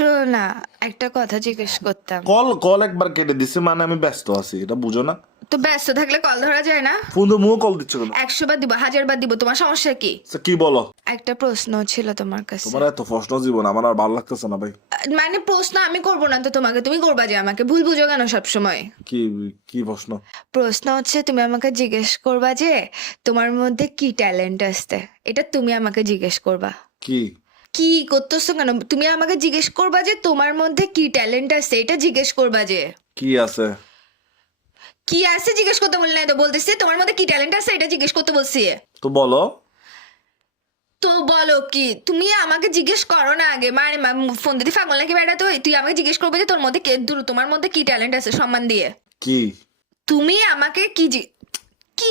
শোনো না, একটা কথা জিজ্ঞেস করতাম। কল কল একবার কেটে দিছে মানে আমি ব্যস্ত আছি, এটা বুঝো না? তো ব্যস্ত থাকলে কল ধরা যায় না? ফোন তো মুও কল দিচ্ছ কেন? 100 বার দিব, 1000 বার দিব, তোমার সমস্যা কি? আচ্ছা, কি বলো? একটা প্রশ্ন ছিল তোমার কাছে। তোমার এত প্রশ্ন জীবন আমার আর ভালো লাগতেছে না ভাই। মানে প্রশ্ন আমি করবো না তো তোমাকে, তুমি করবা যে আমাকে ভুল বুঝো কেন সবসময়? কি কি প্রশ্ন? প্রশ্ন হচ্ছে তুমি আমাকে জিজ্ঞেস করবা যে তোমার মধ্যে কি ট্যালেন্ট আছে, এটা তুমি আমাকে জিজ্ঞেস করবা। কি কি করতেছো কেন? তুমি আমাকে জিজ্ঞেস করবা যে তোমার মধ্যে কি ট্যালেন্ট আছে, এটা জিজ্ঞেস করবা যে। কি আছে? কি আছে জিজ্ঞেস করতে বললে না তো, বলতেছি তোমার মধ্যে কি ট্যালেন্ট আছে এটা জিজ্ঞেস করতে বলছি। তো বলো। তো বলো কি? তুমি আমাকে জিজ্ঞেস করো না আগে, মানে ফোন দিতে পাগল নাকি বেটা? তুই আমাকে জিজ্ঞেস করবে যে তোর মধ্যে তোমার মধ্যে কি ট্যালেন্ট আছে, সম্মান দিয়ে। কি তুমি আমাকে কি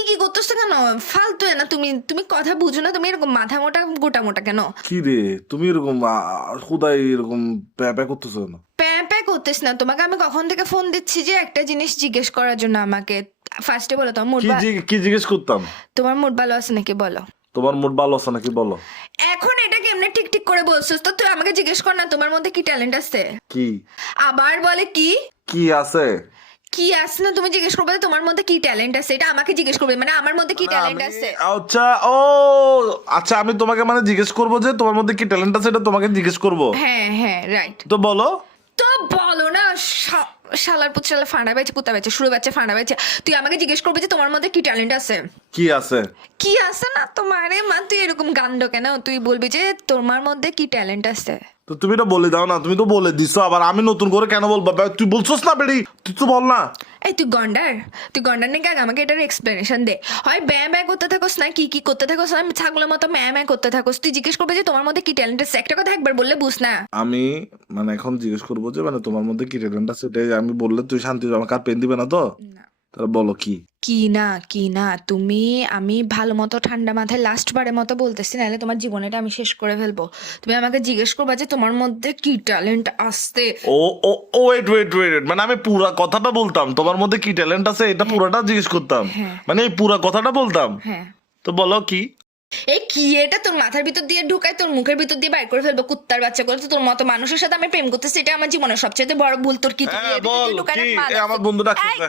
কি করতেছো কেন? ফালতু না, তুমি তুমি কথা বুঝো না, তুমি এরকম মাথা মোটা গোটা মোটা কেন? কি রে তুমি এরকম খুদাই এরকম প্যাপা করতেছো না? প্যাঁ প্যাঁ করতেছ না, তোমাকে আমি কখন থেকে ফোন দিচ্ছি যে একটা জিনিস জিজ্ঞেস করার জন্য আমাকে। ফার্স্টে বলো তোমার মুড, কি জিজ্ঞেস করতাম? তোমার মুড ভালো আছে নাকি বলো। তোমার মুড ভালো আছে নাকি বলো। এখন এটা কেমনে ঠিক ঠিক করে বলছিস? তো তুই আমাকে জিজ্ঞেস কর না তোমার মধ্যে কি ট্যালেন্ট আছে। কি আবার বলে কি কি আছে? কি আছে না, তুমি জিজ্ঞেস করবে যে তোমার মধ্যে কি ট্যালেন্ট আছে, এটা আমাকে জিজ্ঞেস করবে মানে আমার মধ্যে কি ট্যালেন্ট আছে। আচ্ছা ও আচ্ছা, আমি তোমাকে মানে জিজ্ঞেস করবো যে তোমার মধ্যে কি ট্যালেন্ট আছে, এটা তোমাকে জিজ্ঞেস করবো। হ্যাঁ হ্যাঁ রাইট। তো বলো। তো বলো না, শালার পুত শালা ফাঁড়া বেচে কুত্তা বেচে শুরু বাচ্চা ফাঁড়া বেচে, তুই আমাকে জিজ্ঞেস করবে যে তোমার মধ্যে কি ট্যালেন্ট আছে। কি আছে? কি আছে না তোমারে মা, তুই এরকম গান্ড কেন? তুই বলবি যে তোমার মধ্যে কি ট্যালেন্ট আছে। তো তুমি এটা বলে দাও না, তুমি তো বলে দিছো, আবার আমি নতুন করে কেন বলবো? তুই বলছোস না বেড়ি, তুই তো বল না। এই তুই গন্ডার নাকি? আগে আমাকে এটার এক্সপ্লেনেশন দে। হয় ব্যয় ব্যয় করতে থাকোস না কি কি করতে থাকোস, আমি ছাগলের মতো ম্যায় ম্যায় করতে থাকোস। তুই জিজ্ঞেস করবে যে তোমার মধ্যে কি ট্যালেন্ট আছে, একটা কথা একবার বললে বুঝ না। আমি মানে এখন জিজ্ঞেস করবো যে মানে তোমার মধ্যে কি ট্যালেন্ট আছে, এটাই আমি বললে তুই শান্তি হবে, আমাকে আর পেন দিবে না তো? না তাহলে বলো কি। কি না তুমি, আমি ভালো মতো ঠান্ডা মাথায় লাস্ট বারের মতো বলতেছি, নাহলে তোমার জীবনটা আমি শেষ করে ফেলবো। তুমি আমাকে জিজ্ঞেস করবা যে তোমার মধ্যে কি ট্যালেন্ট আসতে। ও ও ও ওয়েট ওয়েট ওয়েট, মানে আমি পুরা কথাটা বলতাম তোমার মধ্যে কি ট্যালেন্ট আছে, এটা পুরাটা জিজ্ঞেস করতাম, হ্যাঁ। মানে এই পুরা কথাটা বলতাম। হ্যাঁ। তো বলো কি। এই কি এটা তোর মাথার ভিতর দিয়ে ঢুকায় তোর মুখের ভিতর দিয়ে বাইর করে ফেলবো কুত্তার বাচ্চা করে। তো তোর মতো মানুষের সাথে আমি প্রেম করতেছি, এটা আমার জীবনের সবচেয়ে বড় ভুল। তোর কি? তুই হ্যাঁ এর ভিতর বল দিয়ে ঢুকায় কি। না, আমার বন্ধু ডাকতেছে।